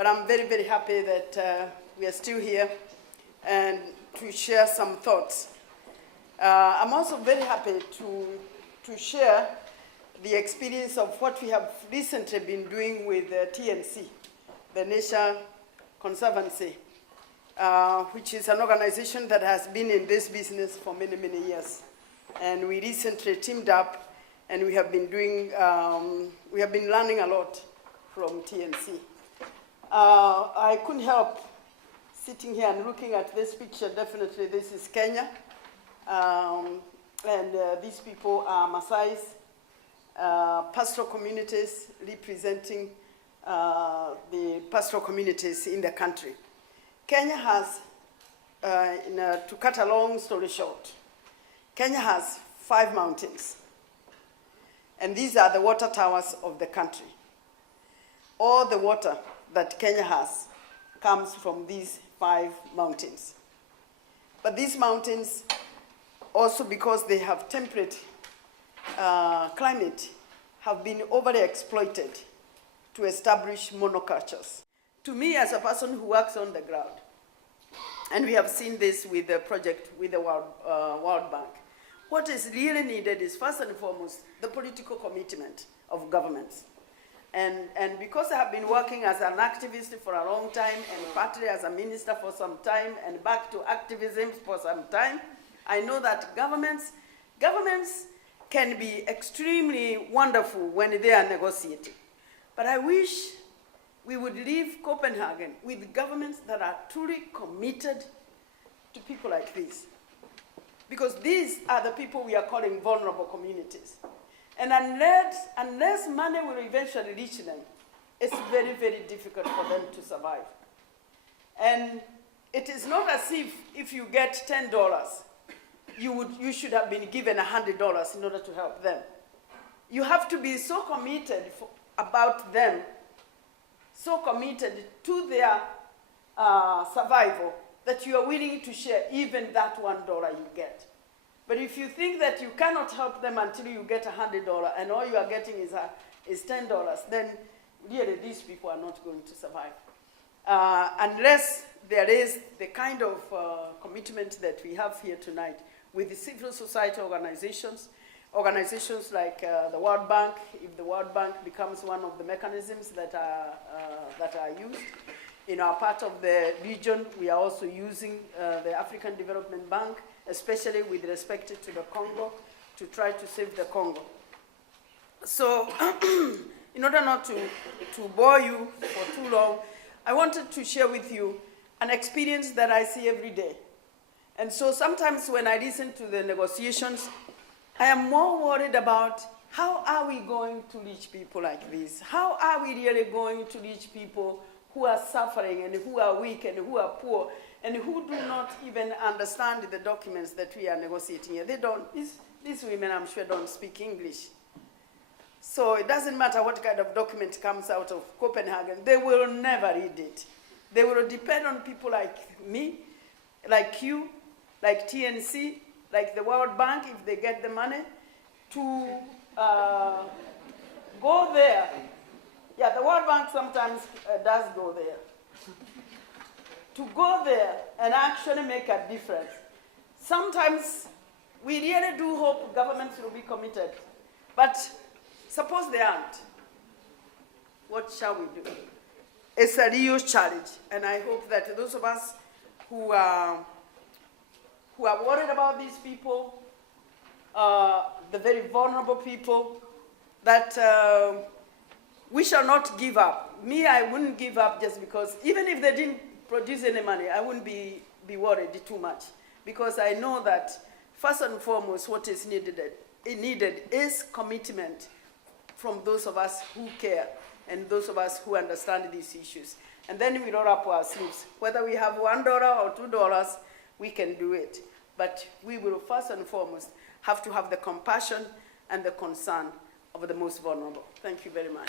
But I'm very, very happy that we are still here and to share some thoughts. I'm also very happy to share the experience of what we have recently been doing with TNC, the Nature Conservancy, which is an organization that has been in this business for many, many years. And we recently teamed up, and we have been doing, we have been learning a lot from TNC. I couldn't help sitting here and looking at this picture. Definitely this is Kenya. These people are Maasai's, pastoral communities representing the pastoral communities in the country. Kenya has, to cut a long story short, Kenya has 5 mountains. And these are the water towers of the country. All the water that Kenya has comes from these 5 mountains. But these mountains, also because they have temperate climate, have been overly exploited to establish monocultures. To me, as a person who works on the ground, and we have seen this with the project with the World Bank, what is really needed is, first and foremost, the political commitment of governments. And because I have been working as an activist for a long time, and partly as a minister for some time, and back to activism for some time, I know that governments can be extremely wonderful when they are negotiating. But I wish we would leave Copenhagen with governments that are truly committed to people like this. Because these are the people we are calling vulnerable communities. And unless money will eventually reach them, it's very, very difficult for them to survive. And it is not as if you get $10, you should have been given $100 in order to help them. You have to be so committed about them, so committed to their survival, that you are willing to share even that $1 you get. But if you think that you cannot help them until you get $100 and all you are getting is $10, then really these people are not going to survive. Unless there is the kind of commitment that we have here tonight with the civil society organizations like the World Bank. If the World Bank becomes one of the mechanisms that are used. In our part of the region, we are also using the African Development Bank, especially with respect to the Congo, to try to save the Congo. So, in order not to bore you for too long, I wanted to share with you an experience that I see every day. And so sometimes when I listen to the negotiations, I am more worried about how are we going to reach people like this? How are we really going to reach people who are suffering and who are weak and who are poor and who do not even understand the documents that we are negotiating here? They don't, these women, I'm sure, don't speak English. So it doesn't matter what kind of document comes out of Copenhagen, they will never read it. They will depend on people like me, like you, like TNC, like the World Bank, if they get the money, to go there. Yeah, the World Bank sometimes does go there. To go there and actually make a difference. Sometimes we really do hope governments will be committed. But suppose they aren't. What shall we do? It's a real challenge. And I hope that those of us who are worried about these people, the very vulnerable people, that we shall not give up. Me, I wouldn't give up just because, even if they didn't produce any money, I wouldn't be worried too much. Because I know that, first and foremost, what is needed is commitment from those of us who care and those of us who understand these issues. And then we roll up our sleeves. Whether we have $1 or $2, we can do it. But we will, first and foremost, have to have the compassion and the concern of the most vulnerable. Thank you very much.